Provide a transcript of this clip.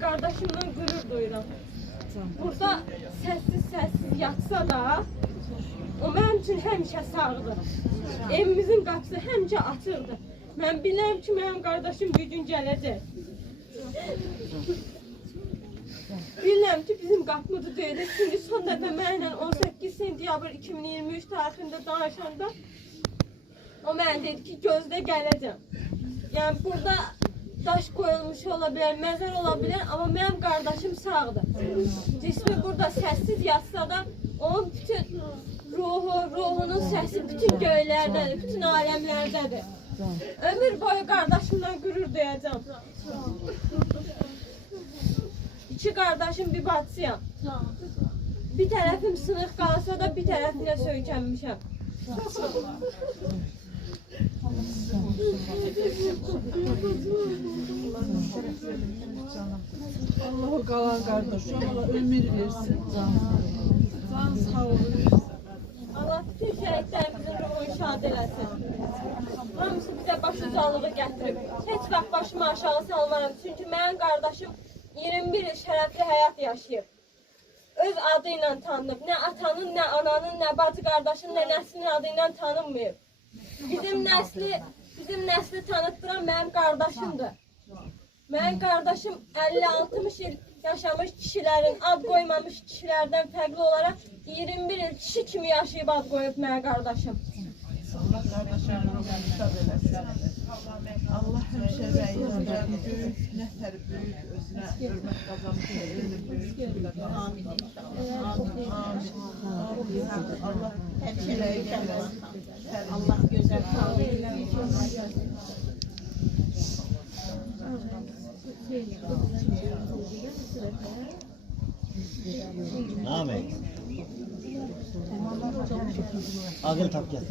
Qardaşımla qürur duyuram. Burada səssiz yatsa da, o mənim üçün həmişə sağdır. Evimizin qapısı həmişə açıqdır. Mən bilirəm ki, mənim qardaşım bir gün gələcək. Bilirəm ki, bizim qapımızı döyəcək. Çünki son dəfə mənlə 18 sentyabr 2023 tarixində danışanda o mənə dedi ki, gözdə gələcəm. Yəni burada daş koyulmuş ola bilər, məzar ola bilər, amma mənim qardaşım sağdır. Cismi burada səssiz yatsa da, onun bütün ruhunun səsi bütün göylərdədir, bütün aləmlərdədir. Ömür boyu qardaşımdan qürur duyacağım. İki qardaşım, bir bacısıyam. Bir tərəfim sınıq qalsa da, bir tərəfinə söykənmişəm. Allah o qalan qardaşım, Allah ömür versin. Can sağ olun. Allah bütün şəhidlərimizin ruhunu şad eləsin. Hamısı bizə baş ucalığı gətirib. Heç vaxt başımı aşağı salmaram. Çünki mənim qardaşım 21 il şərəfli həyat yaşayıb. Öz adı ilə tanınıb. Nə atanın, nə ananın, nə bacı qardaşın, nə nəslinin adı ilə tanınmayıb. Bizim nəsli tanıtdıran mənim qardaşımdır. Mənim qardaşım 50-60 il yaşamış kişilərin, ad qoymamış kişilərdən fərqli olaraq 21 il kişi kimi yaşayıb ad qoyub mənim qardaşım. Allah qardaşlarına şad eləsin. Allah həmişə rəyinizdə böyük, nətər böyük, özünə hörmət qazanmış, ölür böyük. Amin. Allah həmişə rəyi eləsin. Allah gözəl sağlığı eləsin. Ahmet. Ağır tak gel.